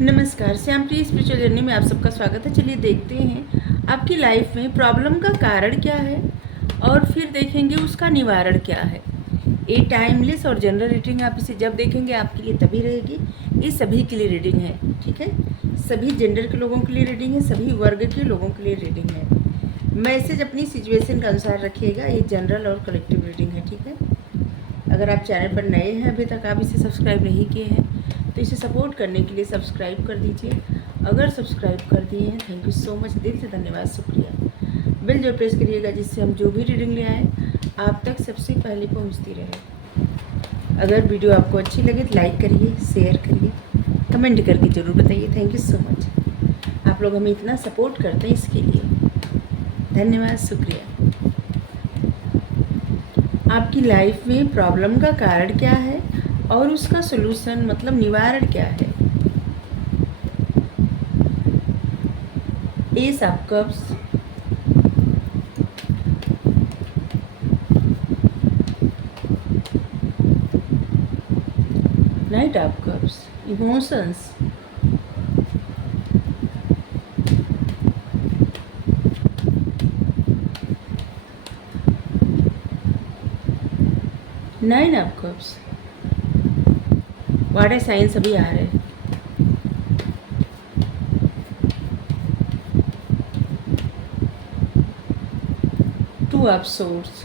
नमस्कार, श्याम प्रिय spiritual journey में आप सबका स्वागत है। चलिए देखते हैं आपकी लाइफ में प्रॉब्लम का कारण क्या है और फिर देखेंगे उसका निवारण क्या है। ये टाइमलेस और जनरल रीडिंग, आप इसे जब देखेंगे आपके लिए तभी रहेगी। ये सभी के लिए रीडिंग है, ठीक है। सभी जेंडर के लोगों के लिए रीडिंग है, सभी वर्ग के लोगों के लिए रीडिंग है। मैसेज अपनी सिचुएशन के अनुसार रखिएगा। ये जनरल और कलेक्टिव रीडिंग है, ठीक है। अगर आप चैनल पर नए हैं, अभी तक आप इसे सब्सक्राइब नहीं किए हैं, तो इसे सपोर्ट करने के लिए सब्सक्राइब कर दीजिए। अगर सब्सक्राइब कर दिए हैं, थैंक यू सो मच, दिल से धन्यवाद, शुक्रिया। बेल जरूर प्रेस करिएगा जिससे हम जो भी रीडिंग ले आएँ आप तक सबसे पहले पहुंचती रहे। अगर वीडियो आपको अच्छी लगे तो लाइक करिए, शेयर करिए, कमेंट करके ज़रूर बताइए। थैंक यू सो मच, आप लोग हमें इतना सपोर्ट करते हैं, इसके लिए धन्यवाद, शुक्रिया। आपकी लाइफ में प्रॉब्लम का कारण क्या है और उसका सलूशन मतलब निवारण क्या है। S of cups, night of cups, emotions, nine of cups, water science अभी आ रहे हैं। टू ऑफ सोर्ड्स,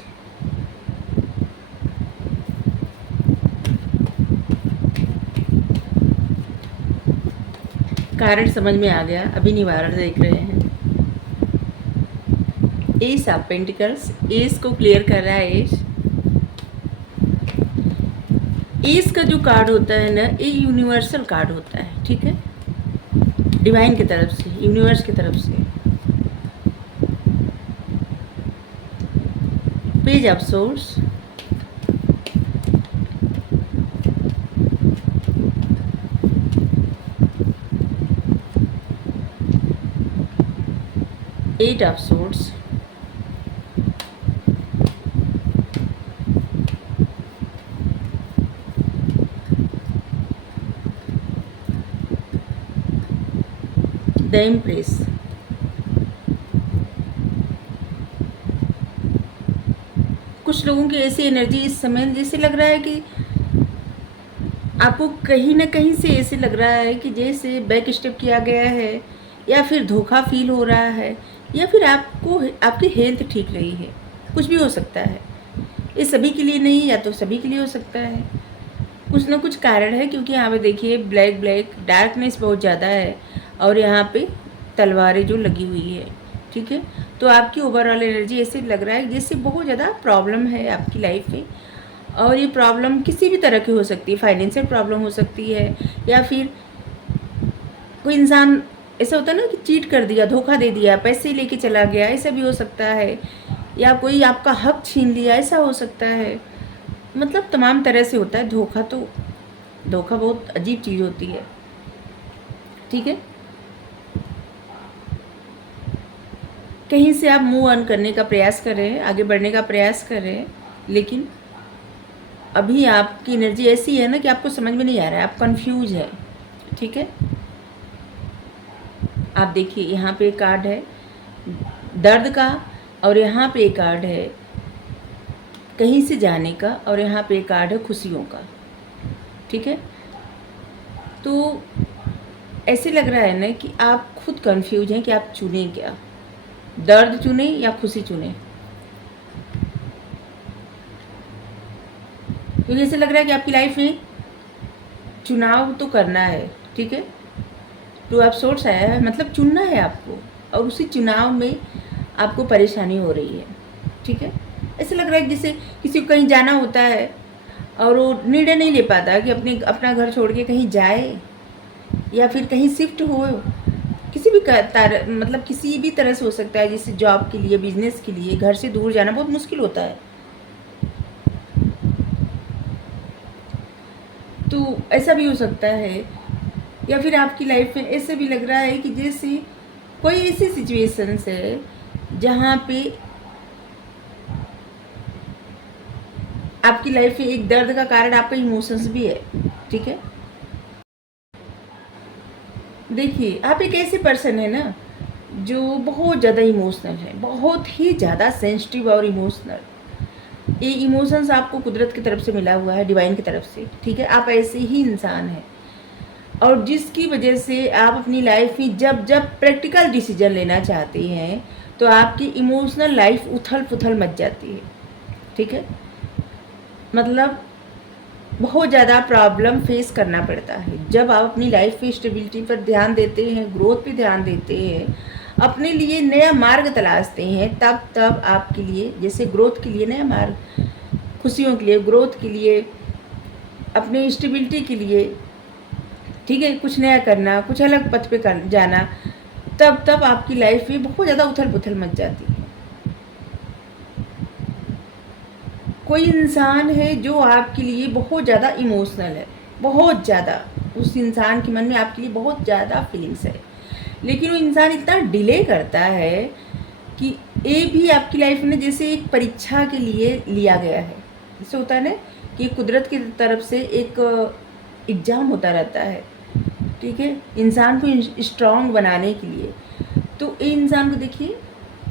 कारण समझ में आ गया, अभी निवारण देख रहे हैं। एस ऑफ पेंटिकल्स, एस को क्लियर कर रहा है। एस का जो कार्ड होता है ना, ये यूनिवर्सल कार्ड होता है, ठीक है, डिवाइन की तरफ से, यूनिवर्स की तरफ से। Page of swords, eight of swords, the empress. कुछ लोगों की ऐसी एनर्जी इस समय जैसे लग रहा है कि आपको कहीं ना कहीं से ऐसे लग रहा है कि जैसे बैक स्टेप किया गया है, या फिर धोखा फील हो रहा है, या फिर आपको आपकी हेल्थ ठीक नहीं है। कुछ भी हो सकता है, ये सभी के लिए नहीं, या तो सभी के लिए हो सकता है। कुछ ना कुछ कारण है, क्योंकि यहाँ पे देखिए ब्लैक ब्लैक डार्कनेस बहुत ज़्यादा है और यहाँ पे तलवारें जो लगी हुई है, ठीक है। तो आपकी ओवरऑल एनर्जी ऐसे लग रहा है जैसे बहुत ज़्यादा प्रॉब्लम है आपकी लाइफ में, और ये प्रॉब्लम किसी भी तरह की हो सकती है। फाइनेंशियल प्रॉब्लम हो सकती है, या फिर कोई इंसान ऐसा होता है ना कि चीट कर दिया, धोखा दे दिया, पैसे लेके चला गया, ऐसा भी हो सकता है, या कोई आपका हक छीन लिया, ऐसा हो सकता है। मतलब तमाम तरह से होता है धोखा। तो धोखा बहुत अजीब चीज़ होती है, ठीक है। कहीं से आप मूव ऑन करने का प्रयास कर रहे हैं, आगे बढ़ने का प्रयास कर रहे हैं, लेकिन अभी आपकी एनर्जी ऐसी है ना कि आपको समझ में नहीं आ रहा है, आप कंफ्यूज है, ठीक है। आप देखिए यहाँ पे कार्ड है दर्द का, और यहाँ पे कार्ड है कहीं से जाने का, और यहाँ पे कार्ड है खुशियों का, ठीक है। तो ऐसे लग रहा है ना कि आप खुद कंफ्यूज हैं कि आप चुनें क्या, दर्द चुने या खुशी चुने। क्योंकि ऐसे लग रहा है कि आपकी लाइफ में चुनाव तो करना है, ठीक है। टू ऑफ सोर्ड्स आया है, मतलब चुनना है आपको, और उसी चुनाव में आपको परेशानी हो रही है, ठीक है। ऐसे लग रहा है जैसे किसी को कहीं जाना होता है और वो निर्णय नहीं ले पाता कि अपना घर छोड़ के कहीं जाए या फिर कहीं शिफ्ट हो। किसी भी मतलब किसी भी तरह से हो सकता है, जैसे जॉब के लिए, बिजनेस के लिए घर से दूर जाना बहुत मुश्किल होता है। तो ऐसा भी हो सकता है, या फिर आपकी लाइफ में ऐसे भी लग रहा है कि जैसे कोई ऐसी सिचुएशंस है जहाँ पे आपकी लाइफ में एक दर्द का कारण आपका इमोशंस भी है, ठीक है। देखिए, आप एक ऐसे पर्सन है ना जो बहुत ज़्यादा इमोशनल है, बहुत ही ज़्यादा सेंसिटिव और इमोशनल। ये इमोशंस आपको कुदरत की तरफ से मिला हुआ है, डिवाइन की तरफ से, ठीक है। आप ऐसे ही इंसान हैं और जिसकी वजह से आप अपनी लाइफ में जब जब प्रैक्टिकल डिसीजन लेना चाहते हैं तो आपकी इमोशनल लाइफ उथल पुथल मच जाती है, ठीक है। मतलब बहुत ज़्यादा प्रॉब्लम फेस करना पड़ता है जब आप अपनी लाइफ में स्टेबिलिटी पर ध्यान देते हैं, ग्रोथ पे ध्यान देते हैं, अपने लिए नया मार्ग तलाशते हैं। तब आपके लिए, जैसे ग्रोथ के लिए नया मार्ग, खुशियों के लिए, ग्रोथ के लिए, अपने स्टेबिलिटी के लिए, ठीक है, कुछ नया करना, कुछ अलग पथ पे कर जाना, तब आपकी लाइफ में बहुत ज़्यादा उथल पुथल मच जाती है। कोई इंसान है जो आपके लिए बहुत ज़्यादा इमोशनल है, बहुत ज़्यादा, उस इंसान के मन में आपके लिए बहुत ज़्यादा फीलिंग्स है, लेकिन वो इंसान इतना डिले करता है कि ये भी आपकी लाइफ में जैसे एक परीक्षा के लिए लिया गया है। जैसे होता है ना कि कुदरत की तरफ से एक एग्ज़ाम होता रहता है, ठीक है, इंसान को स्ट्रॉन्ग बनाने के लिए। तो ये इंसान को देखिए,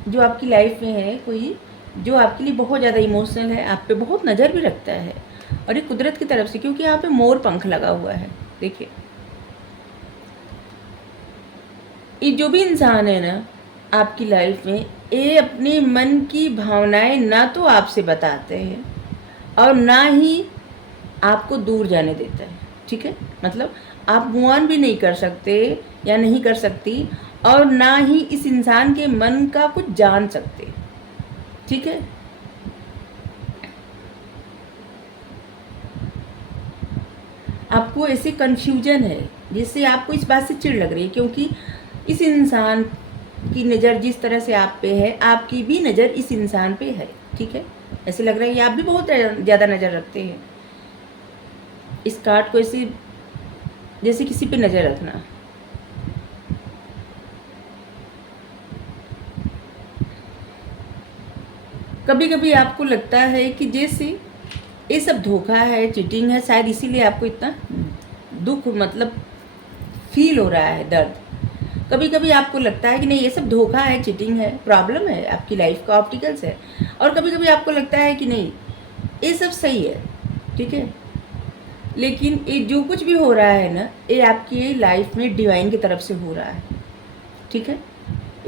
जो आपकी लाइफ में है कोई जो आपके लिए बहुत ज़्यादा इमोशनल है, आप पे बहुत नज़र भी रखता है, और ये कुदरत की तरफ से, क्योंकि यहाँ पे मोर पंख लगा हुआ है। देखिए, ये जो भी इंसान है ना आपकी लाइफ में, ये अपने मन की भावनाएं ना तो आपसे बताते हैं और ना ही आपको दूर जाने देता है, ठीक है। मतलब आप मूव ऑन भी नहीं कर सकते या नहीं कर सकती, और ना ही इस इंसान के मन का कुछ जान सकते, ठीक है। आपको ऐसे कन्फ्यूजन है जिससे आपको इस बात से चिढ़ लग रही है, क्योंकि इस इंसान की नज़र जिस तरह से आप पे है, आपकी भी नज़र इस इंसान पे है, ठीक है। ऐसे लग रहा है कि आप भी बहुत ज़्यादा नज़र रखते हैं। इस कार्ड को ऐसे जैसे किसी पे नज़र रखना। कभी कभी आपको लगता है कि जैसे ये सब धोखा है, चीटिंग है, शायद इसीलिए आपको इतना दुख, मतलब फील हो रहा है, दर्द। कभी कभी आपको लगता है कि नहीं, ये सब धोखा है, चीटिंग है, प्रॉब्लम है, आपकी लाइफ का ऑप्टिकल्स है। और कभी कभी आपको लगता है कि नहीं, ये सब सही है, ठीक है। लेकिन ये जो कुछ भी हो रहा है ना, ये आपकी लाइफ में डिवाइन की तरफ से हो रहा है, ठीक है।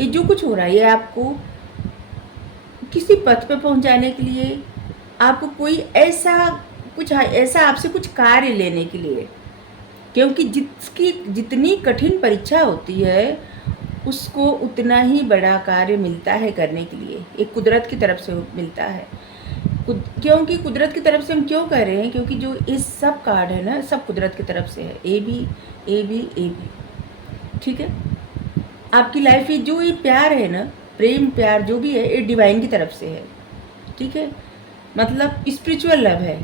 ये जो कुछ हो रहा है, ये आपको किसी पथ पे पहुंचाने के लिए, आपको कोई ऐसा कुछ, ऐसा आपसे कुछ कार्य लेने के लिए, क्योंकि जिसकी जितनी कठिन परीक्षा होती है उसको उतना ही बड़ा कार्य मिलता है करने के लिए। एक कुदरत की तरफ से मिलता है। क्योंकि कुदरत की तरफ से हम क्यों कह रहे हैं, क्योंकि जो इस सब कार्ड है ना, सब कुदरत की तरफ से है। ए भी, ए भी, ए भी, ठीक है। आपकी लाइफ में जो ये प्यार है ना, प्रेम प्यार जो भी है, ये डिवाइन की तरफ से है, ठीक है। मतलब स्पिरिचुअल लव है,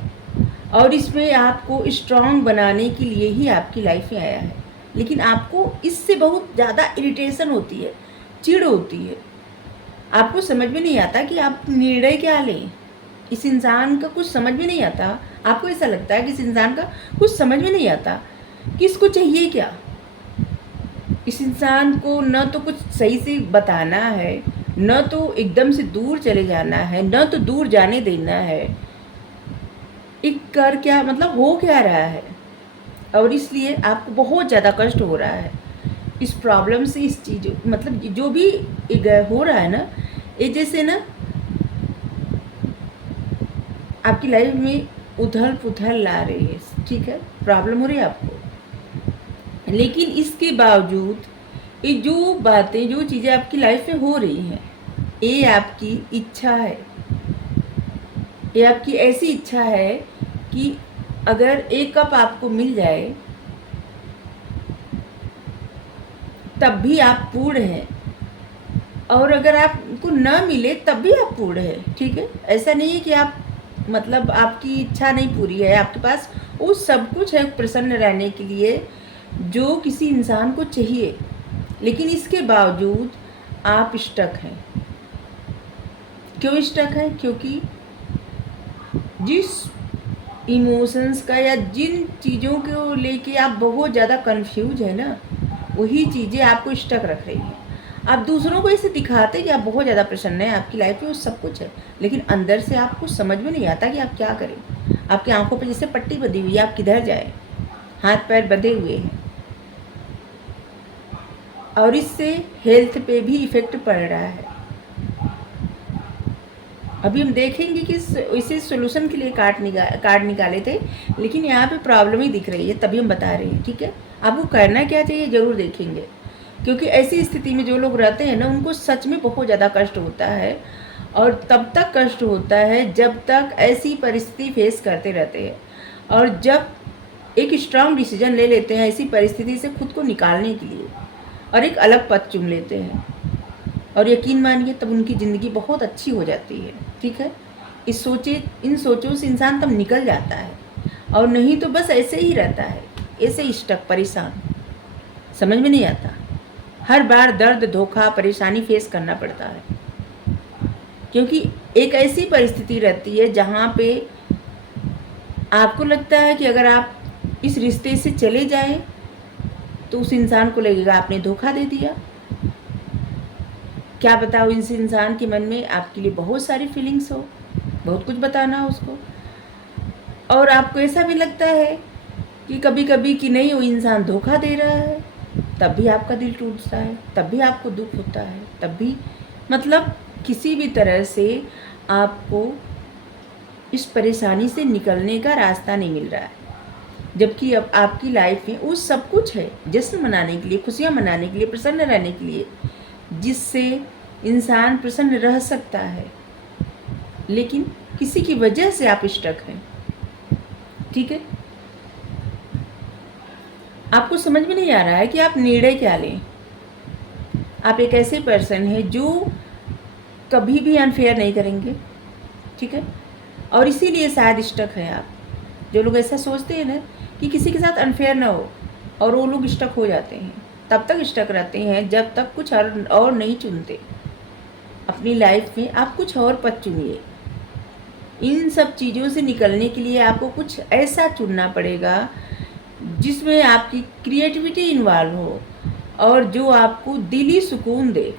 और इसमें आपको स्ट्रांग बनाने के लिए ही आपकी लाइफ में आया है। लेकिन आपको इससे बहुत ज़्यादा इरिटेशन होती है, चिढ़ होती है। आपको समझ में नहीं आता कि आप निर्णय क्या लें। इस इंसान का कुछ समझ में नहीं आता। आपको ऐसा लगता है कि इस इंसान का कुछ समझ में नहीं आता कि इसको चाहिए क्या। इस इंसान को न तो कुछ सही से बताना है, न तो एकदम से दूर चले जाना है, न तो दूर जाने देना है। एक कर क्या, मतलब हो क्या रहा है, और इसलिए आपको बहुत ज़्यादा कष्ट हो रहा है इस प्रॉब्लम से। इस चीज़, मतलब जो भी हो रहा है ना, ये जैसे ना आपकी लाइफ में उथल पुथल ला रही है, ठीक है, प्रॉब्लम हो रही है आपको। लेकिन इसके बावजूद ये जो बातें, जो चीज़ें आपकी लाइफ में हो रही हैं, ये आपकी इच्छा है। ये आपकी ऐसी इच्छा है कि अगर एक कप आपको मिल जाए तब भी आप पूर्ण हैं, और अगर आपको न मिले तब भी आप पूर्ण हैं, ठीक है। ऐसा नहीं है कि आप, मतलब आपकी इच्छा नहीं पूरी है, आपके पास वो सब कुछ है प्रसन्न रहने के लिए जो किसी इंसान को चाहिए, लेकिन इसके बावजूद आप स्टक हैं। क्यों स्टक हैं? क्योंकि जिस इमोशंस का या जिन चीज़ों को लेके आप बहुत ज़्यादा कंफ्यूज है ना, वही चीज़ें आपको स्टक रख रही हैं। आप दूसरों को ऐसे दिखाते हैं कि आप बहुत ज़्यादा प्रसन्न हैं, आपकी लाइफ में वो सब कुछ है, लेकिन अंदर से आपको समझ में नहीं आता कि आप क्या करें। आपकी आंखों पे जैसे पट्टी बंधी हुई है, आप किधर जाए, हाथ पैर बंधे हुए हैं, और इससे हेल्थ पे भी इफ़ेक्ट पड़ रहा है। अभी हम देखेंगे कि इसे सोल्यूशन के लिए कार्ड निकाले थे, लेकिन यहाँ पे प्रॉब्लम ही दिख रही है, तभी हम बता रहे हैं। ठीक है, आपको करना क्या चाहिए ज़रूर देखेंगे, क्योंकि ऐसी स्थिति में जो लोग रहते हैं ना, उनको सच में बहुत ज़्यादा कष्ट होता है, और तब तक कष्ट होता है जब तक ऐसी परिस्थिति फेस करते रहते हैं, और जब एक स्ट्रांग डिसीजन ले लेते हैं ऐसी परिस्थिति से खुद को निकालने के लिए, और एक अलग पथ चुन लेते हैं, और यकीन मानिए तब उनकी ज़िंदगी बहुत अच्छी हो जाती है। ठीक है, इन सोचों से इंसान तब निकल जाता है, और नहीं तो बस ऐसे ही रहता है, ऐसे ही स्टक, परेशान, समझ में नहीं आता। हर बार दर्द, धोखा, परेशानी फेस करना पड़ता है, क्योंकि एक ऐसी परिस्थिति रहती है जहाँ पे आपको लगता है कि अगर आप इस रिश्ते से चले जाएं तो उस इंसान को लगेगा आपने धोखा दे दिया। क्या बताओ, इस इंसान के मन में आपके लिए बहुत सारी फीलिंग्स हो, बहुत कुछ बताना हो उसको, और आपको ऐसा भी लगता है कि कभी कभी कि नहीं, वो इंसान धोखा दे रहा है, तब भी आपका दिल टूटता है, तब भी आपको दुख होता है, तब भी मतलब किसी भी तरह से आपको इस परेशानी से निकलने का रास्ता नहीं मिल रहा है। जबकि अब आपकी लाइफ में वो सब कुछ है, जश्न मनाने के लिए, खुशियाँ मनाने के लिए, प्रसन्न रहने के लिए, जिससे इंसान प्रसन्न रह सकता है, लेकिन किसी की वजह से आप स्टक हैं। ठीक है, आपको समझ में नहीं आ रहा है कि आप निर्णय क्या लें। आप एक ऐसे पर्सन हैं जो कभी भी अनफेयर नहीं करेंगे। ठीक है, और इसीलिए शायद स्टक हैं आप। जो लोग ऐसा सोचते हैं ना कि किसी के साथ अनफेयर ना हो, और वो लोग स्टक हो जाते हैं, तब तक स्टक रहते हैं जब तक कुछ और नहीं चुनते अपनी लाइफ में। आप कुछ और पथ चुनिए। इन सब चीज़ों से निकलने के लिए आपको कुछ ऐसा चुनना पड़ेगा जिसमें आपकी क्रिएटिविटी इन्वॉल्व हो, और जो आपको दिली सुकून दे।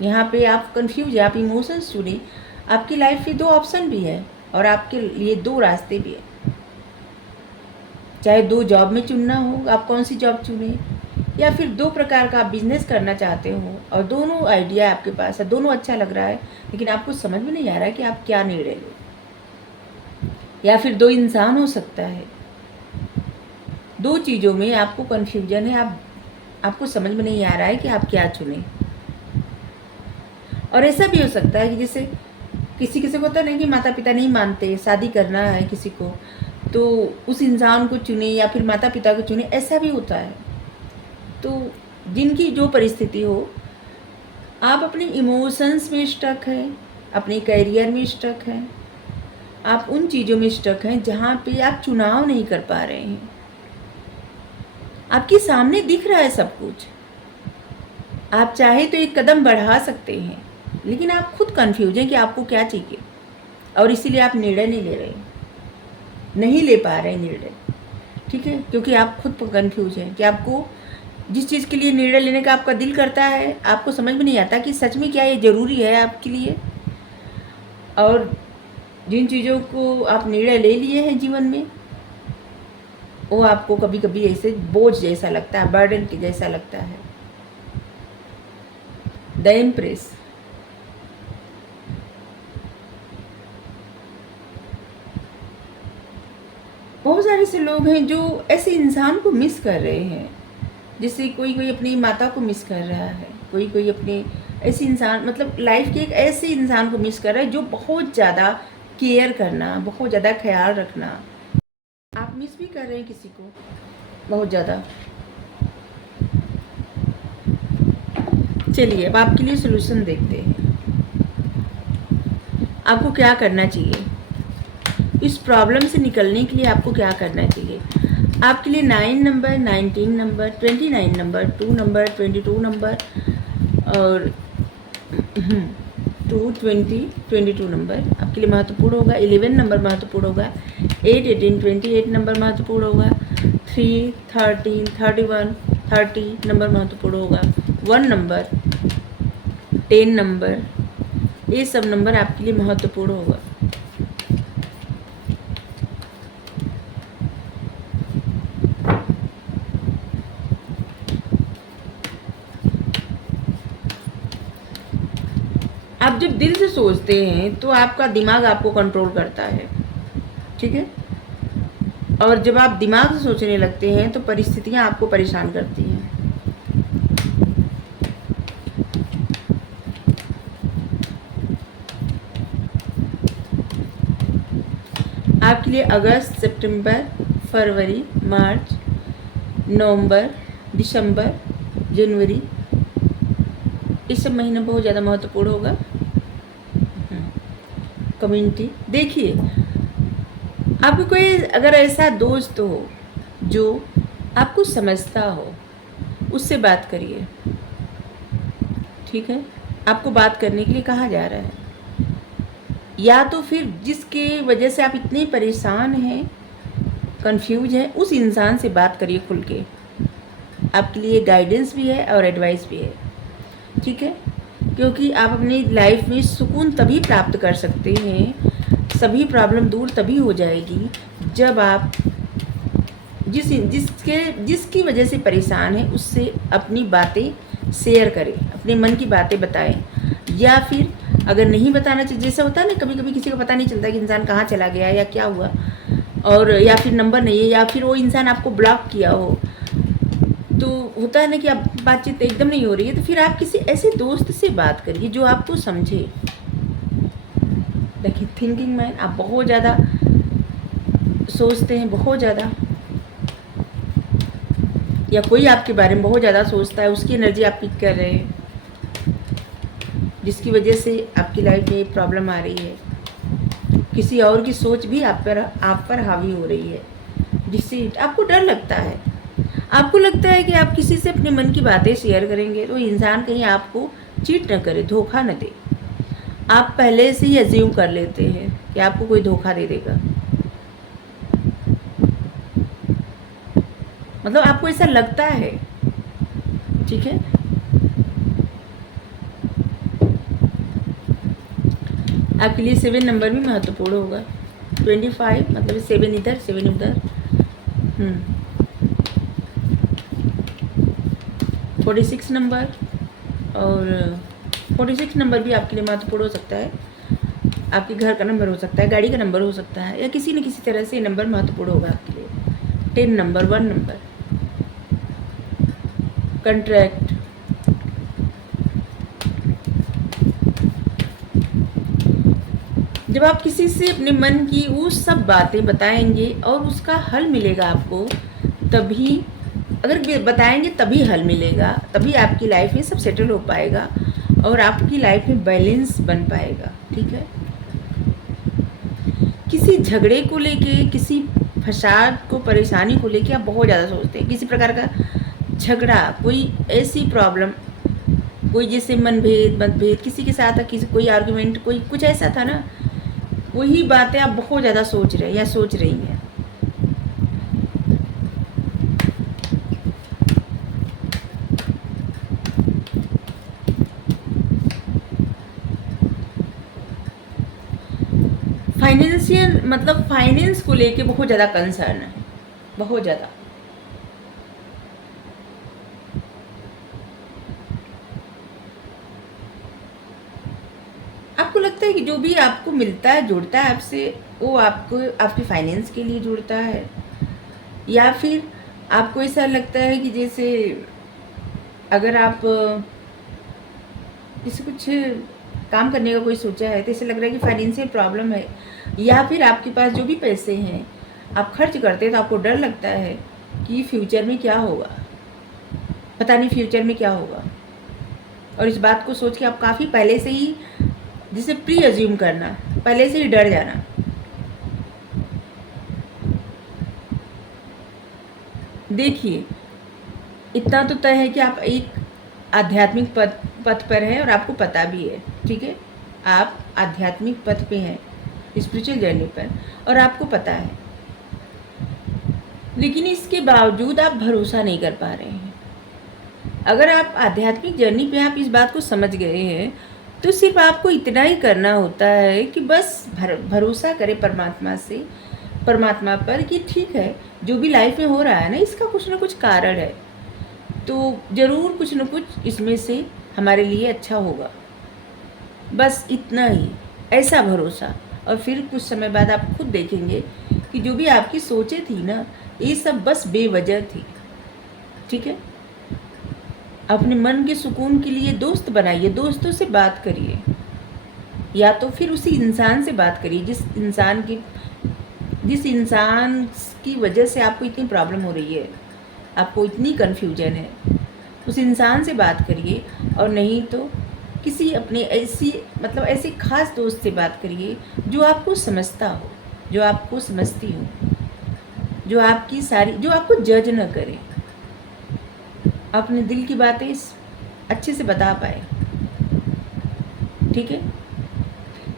यहाँ पे आप कंफ्यूज है, आप इमोशंस चुने। आपकी लाइफ में 2 ऑप्शन भी है, और आपके लिए 2 रास्ते भी है। चाहे 2 जॉब में चुनना हो, आप कौन सी जॉब चुने, या फिर 2 प्रकार का आप बिजनेस करना चाहते हो, और दोनों आइडिया आपके पास है, दोनों अच्छा लग रहा है, लेकिन आपको समझ में नहीं आ रहा है कि आप क्या निर्णय लें। या फिर 2 इंसान हो सकता है, 2 चीज़ों में आपको कन्फ्यूजन है, आपको समझ में नहीं आ रहा है कि आप क्या चुनें। और ऐसा भी हो सकता है कि जैसे किसी को होता नहीं कि माता पिता नहीं मानते, शादी करना है किसी को, तो उस इंसान को चुने या फिर माता पिता को चुने, ऐसा भी होता है। तो जिनकी जो परिस्थिति हो, आप अपने इमोशंस में स्टक हैं, अपने करियर में स्टक हैं, आप उन चीज़ों में स्टक हैं जहाँ पे आप चुनाव नहीं कर पा रहे हैं। आपके सामने दिख रहा है सब कुछ, आप चाहे तो एक कदम बढ़ा सकते हैं, लेकिन आप खुद कंफ्यूज हैं कि आपको क्या चाहिए, और इसीलिए आप निर्णय नहीं ले पा रहे निर्णय। ठीक है, क्योंकि आप खुद कंफ्यूज हैं कि आपको जिस चीज़ के लिए निर्णय लेने का आपका दिल करता है, आपको समझ में नहीं आता कि सच में क्या ये ज़रूरी है आपके लिए। और जिन चीज़ों को आप निर्णय ले लिए हैं जीवन में, वो आपको कभी कभी ऐसे बोझ जैसा लगता है, बर्डन के जैसा लगता है। द एम्प्रेस, बहुत सारे ऐसे लोग हैं जो ऐसे इंसान को मिस कर रहे हैं, जैसे कोई अपनी माता को मिस कर रहा है, कोई अपने ऐसे इंसान, मतलब लाइफ के एक ऐसे इंसान को मिस कर रहा है जो बहुत ज़्यादा केयर करना, बहुत ज़्यादा ख्याल रखना। आप मिस भी कर रहे हैं किसी को बहुत ज़्यादा। चलिए अब आपके लिए सोल्यूशन देखते हैं। आपको क्या करना चाहिए इस प्रॉब्लम से निकलने के लिए? आपको क्या करना चाहिए? आपके लिए 9 number, 19 number, 29 number, 2 number, 22 number और 2, 20, 22 नंबर आपके लिए महत्वपूर्ण होगा। 11 नंबर महत्वपूर्ण होगा। 8, 18, 28 नंबर महत्वपूर्ण होगा। 3, 13, 31, 30 नंबर महत्वपूर्ण होगा, 1 नंबर, 10 नंबर, ये सब नंबर आपके लिए महत्वपूर्ण होगा। आप जब दिल से सोचते हैं तो आपका दिमाग आपको कंट्रोल करता है, ठीक है। और जब आप दिमाग से सोचने लगते हैं तो परिस्थितियां आपको परेशान करती हैं। आपके लिए अगस्त, सितंबर, फरवरी, मार्च, नवंबर, दिसंबर, जनवरी, इस सब महीना बहुत ज़्यादा महत्वपूर्ण होगा। कम्युनिटी, देखिए आपको कोई अगर ऐसा दोस्त हो जो आपको समझता हो, उससे बात करिए, ठीक है। आपको बात करने के लिए कहा जा रहा है। या तो फिर जिसके वजह से आप इतने परेशान हैं, कंफ्यूज हैं, उस इंसान से बात करिए खुल के। आपके लिए गाइडेंस भी है और एडवाइस भी है, ठीक है। क्योंकि आप अपनी लाइफ में सुकून तभी प्राप्त कर सकते हैं, सभी प्रॉब्लम दूर तभी हो जाएगी जब आप जिसकी वजह से परेशान है उससे अपनी बातें शेयर करें, अपने मन की बातें बताएं। या फिर अगर नहीं बताना चाहिए, जैसा होता है ना, कभी कभी किसी को पता नहीं चलता कि इंसान कहाँ चला गया या क्या हुआ, और या फिर नंबर नहीं है, या फिर वो इंसान आपको ब्लॉक किया हो, तो होता है ना कि आप बातचीत एकदम नहीं हो रही है, तो फिर आप किसी ऐसे दोस्त से बात करिए जो आपको समझे। देखिए थिंकिंग मैन, आप बहुत ज़्यादा सोचते हैं, बहुत ज़्यादा, या कोई आपके बारे में बहुत ज़्यादा सोचता है, उसकी एनर्जी आप पिक कर रहे हैं, जिसकी वजह से आपकी लाइफ में प्रॉब्लम आ रही है। किसी और की सोच भी आप पर हावी हो रही है, जिससे आपको डर लगता है। आपको लगता है कि आप किसी से अपने मन की बातें शेयर करेंगे तो इंसान कहीं आपको चीट न करे, धोखा न दे। आप पहले से ही अज्यूम कर लेते हैं कि आपको कोई धोखा दे देगा, मतलब आपको ऐसा लगता है, ठीक है। आपके लिए 7 नंबर भी महत्वपूर्ण होगा। 25 मतलब 7 इधर 7 उधर। 46 नंबर, और 46 नंबर भी आपके लिए महत्वपूर्ण हो सकता है। आपके घर का नंबर हो सकता है, गाड़ी का नंबर हो सकता है, या किसी न किसी तरह से ये नंबर महत्वपूर्ण होगा आपके लिए। 10 नंबर, 1 नंबर, कंट्रैक्ट, जब आप किसी से अपने मन की वो सब बातें बताएंगे और उसका हल मिलेगा आपको, तभी, अगर बताएंगे तभी हल मिलेगा, तभी आपकी लाइफ में सब सेटल हो पाएगा और आपकी लाइफ में बैलेंस बन पाएगा, ठीक है। किसी झगड़े को लेके, किसी फसाद को, परेशानी को लेके आप बहुत ज़्यादा सोचते हैं, किसी प्रकार का झगड़ा, कोई ऐसी प्रॉब्लम, कोई जैसे मतभेद किसी के साथ, किसी कोई आर्गुमेंट, कोई कुछ ऐसा था ना, वही बातें आप बहुत ज़्यादा सोच रहे हैं या सोच रही हैं। फाइनेंशियल, मतलब फाइनेंस को लेके बहुत ज़्यादा कंसर्न है, बहुत ज़्यादा। आपको लगता है कि जो भी आपको मिलता है, जुड़ता है आपसे, वो आपको आपकी फाइनेंस के लिए जुड़ता है, या फिर आपको ऐसा लगता है कि जैसे अगर आप जैसे कुछ काम करने का कोई सोचा है तो ऐसे लग रहा है कि फाइनेंशियल प्रॉब्लम है, या फिर आपके पास जो भी पैसे हैं आप खर्च करते हैं तो आपको डर लगता है कि फ्यूचर में क्या होगा, पता नहीं फ्यूचर में क्या होगा। और इस बात को सोच के आप काफ़ी पहले से ही, जिसे प्री अज्यूम करना, पहले से ही डर जाना। देखिए इतना तो तय है कि आप एक आध्यात्मिक पथ पर हैं और आपको पता भी है, ठीक है। आप आध्यात्मिक पथ पे हैं, स्पिरिचुअल जर्नी पर, और आपको पता है, लेकिन इसके बावजूद आप भरोसा नहीं कर पा रहे हैं। अगर आप आध्यात्मिक जर्नी पे आप इस बात को समझ गए हैं तो सिर्फ आपको इतना ही करना होता है कि बस भरोसा करें परमात्मा पर कि ठीक है, जो भी लाइफ में हो रहा है ना, इसका कुछ ना कुछ कारण है, तो ज़रूर कुछ ना कुछ इसमें से हमारे लिए अच्छा होगा। बस इतना ही, ऐसा भरोसा। और फिर कुछ समय बाद आप खुद देखेंगे कि जो भी आपकी सोचें थी ना, ये सब बस बेवजह थी। ठीक है, अपने मन के सुकून के लिए दोस्त बनाइए, दोस्तों से बात करिए, या तो फिर उसी इंसान से बात करिए जिस इंसान की वजह से आपको इतनी प्रॉब्लम हो रही है, आपको इतनी कन्फ्यूजन है, उस इंसान से बात करिए। और नहीं तो किसी अपने ऐसे खास दोस्त से बात करिए जो आपको समझता हो, जो आपको समझती हो, जो आपको जज न करे, अपने दिल की बातें अच्छे से बता पाए। ठीक है,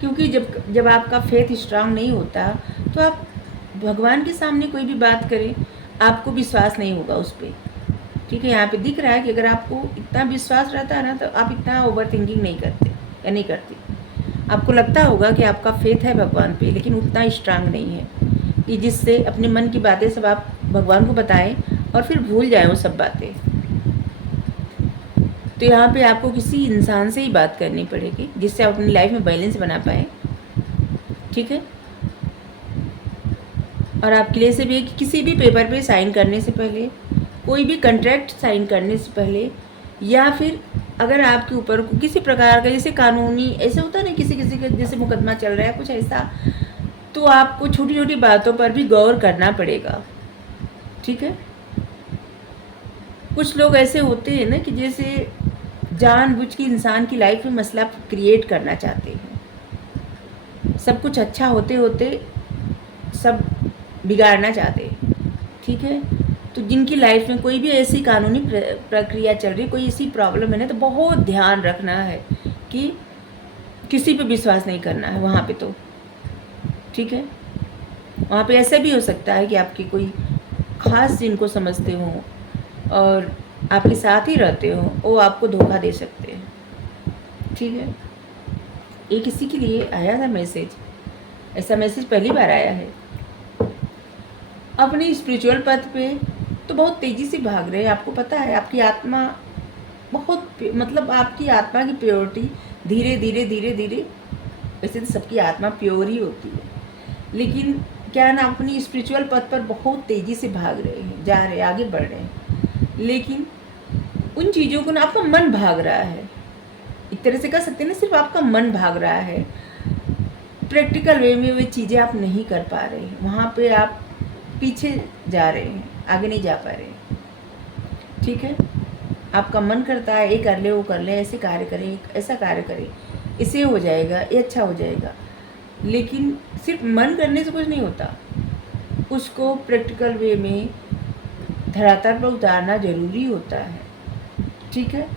क्योंकि जब आपका फेथ स्ट्रांग नहीं होता तो आप भगवान के सामने कोई भी बात करें, आपको विश्वास नहीं होगा उस पर। ठीक है, यहाँ पे दिख रहा है कि अगर आपको इतना विश्वास रहता है ना, तो आप इतना ओवर थिंकिंग नहीं करते या नहीं करती। आपको लगता होगा कि आपका फेथ है भगवान पे, लेकिन उतना स्ट्रांग नहीं है कि जिससे अपने मन की बातें सब आप भगवान को बताएं और फिर भूल जाएं वो सब बातें। तो यहाँ पे आपको किसी इंसान से ही बात करनी पड़ेगी जिससे आप अपनी लाइफ में बैलेंस बना पाएँ। ठीक है, और आपके लिए से भी है कि किसी भी पेपर पे साइन करने से पहले, कोई भी कॉन्ट्रैक्ट साइन करने से पहले, या फिर अगर आपके ऊपर किसी प्रकार का जैसे कानूनी ऐसा होता है ना, किसी का जैसे मुकदमा चल रहा है कुछ ऐसा, तो आपको छोटी छोटी बातों पर भी गौर करना पड़ेगा। ठीक है, कुछ लोग ऐसे होते हैं ना कि जैसे जानबूझ के इंसान की लाइफ में मसला क्रिएट करना चाहते हैं, सब कुछ अच्छा होते होते सब बिगाड़ना चाहते हैं। ठीक है, तो जिनकी लाइफ में कोई भी ऐसी कानूनी प्रक्रिया चल रही, कोई ऐसी प्रॉब्लम है ना, तो बहुत ध्यान रखना है कि किसी पे विश्वास नहीं करना है वहाँ पे। तो ठीक है, वहाँ पे ऐसा भी हो सकता है कि आपकी कोई ख़ास जिनको समझते हों और आपके साथ ही रहते हो, वो आपको धोखा दे सकते हैं। ठीक है, ये किसी के लिए आया था मैसेज, ऐसा मैसेज पहली बार आया है। अपने स्पिरिचुअल पथ पे तो बहुत तेज़ी से भाग रहे हैं, आपको पता है आपकी आत्मा आपकी आत्मा की प्योरिटी धीरे धीरे धीरे धीरे, वैसे तो सबकी आत्मा प्योर ही होती है, लेकिन क्या ना अपनी स्पिरिचुअल पथ पर बहुत तेज़ी से भाग रहे हैं, जा रहे हैं, आगे बढ़ रहे हैं, लेकिन उन चीज़ों को ना आपका मन भाग रहा है। एक तरह से कह सकते हैं ना, सिर्फ आपका मन भाग रहा है, प्रैक्टिकल वे में वे चीज़ें आप नहीं कर पा रहे हैं, वहाँ पे आप पीछे जा रहे हैं, आगे नहीं जा पा रहे हैं। ठीक है, आपका मन करता है ये कर ले, वो कर ले, ऐसे कार्य करें, ऐसा कार्य करें, इससे हो जाएगा, ये अच्छा हो जाएगा, लेकिन सिर्फ मन करने से कुछ नहीं होता, उसको प्रैक्टिकल वे में धरातल पर उतारना ज़रूरी होता है। ठीक है,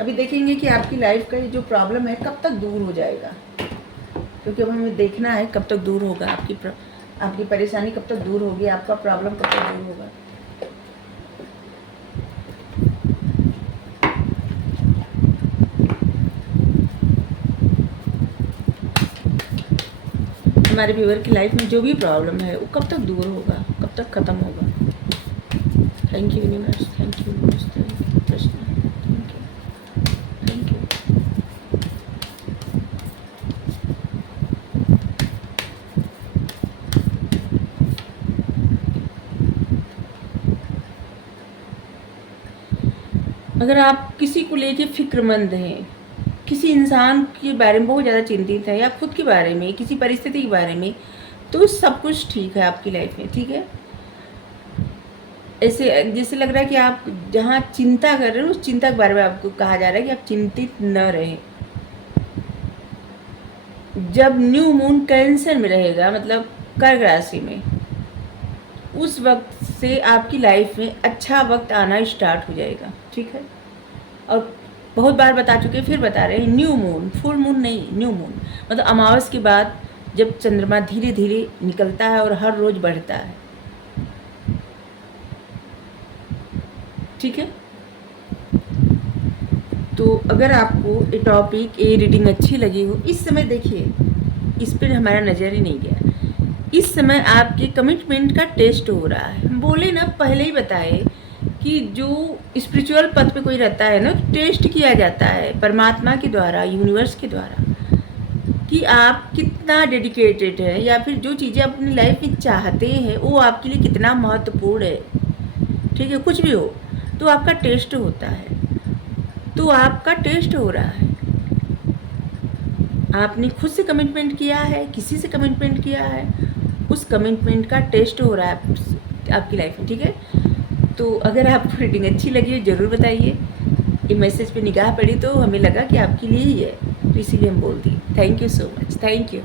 अभी देखेंगे कि आपकी लाइफ का ये जो प्रॉब्लम है कब तक दूर हो जाएगा, क्योंकि अब हमें देखना है कब तक दूर होगा, आपकी परेशानी कब तक दूर होगी, आपका प्रॉब्लम कब तक दूर होगा। हमारे व्यूअर की लाइफ में जो भी प्रॉब्लम है वो कब तक दूर होगा, कब तक ख़त्म होगा। Thank you universe, thank you Krishna, thank you. अगर आप किसी को लेके फिक्रमंद हैं, किसी इंसान के बारे में बहुत ज़्यादा चिंतित है, या खुद के बारे में, किसी परिस्थिति के बारे में, तो सब कुछ ठीक है आपकी लाइफ में। ठीक है, ऐसे जैसे लग रहा है कि आप जहाँ चिंता कर रहे हो उस चिंता के बारे में आपको कहा जा रहा है कि आप चिंतित न रहें। जब न्यू मून कैंसर में रहेगा, मतलब कर्क राशि में, उस वक्त से आपकी लाइफ में अच्छा वक्त आना स्टार्ट हो जाएगा। ठीक है, और बहुत बार बता चुके हैं, फिर बता रहे हैं, न्यू मून, फुल मून नहीं, न्यू मून मतलब अमावस के बाद जब चंद्रमा धीरे धीरे निकलता है और हर रोज़ बढ़ता है। ठीक है, तो अगर आपको ये टॉपिक, ये रीडिंग अच्छी लगी हो, इस समय देखिए, इस पर हमारा नज़र ही नहीं गया। इस समय आपके कमिटमेंट का टेस्ट हो रहा है। हम बोले ना, पहले ही बताए कि जो स्पिरिचुअल पथ पे कोई रहता है ना, टेस्ट किया जाता है परमात्मा के द्वारा, यूनिवर्स के द्वारा, कि आप कितना डेडिकेटेड है, या फिर जो चीज़ें अपनी लाइफ में चाहते हैं वो आपके लिए कितना महत्वपूर्ण है। ठीक है, कुछ भी हो तो आपका टेस्ट होता है। तो आपका टेस्ट हो रहा है, आपने खुद से कमिटमेंट किया है, किसी से कमिटमेंट किया है, उस कमिटमेंट का टेस्ट हो रहा है आपकी लाइफ में। ठीक है, तो अगर आपको रीडिंग अच्छी लगी है ज़रूर बताइए। ये मैसेज पे निगाह पड़ी तो हमें लगा कि आपके लिए ही है, तो इसीलिए हम बोल दिए। Thank you so much, thank you.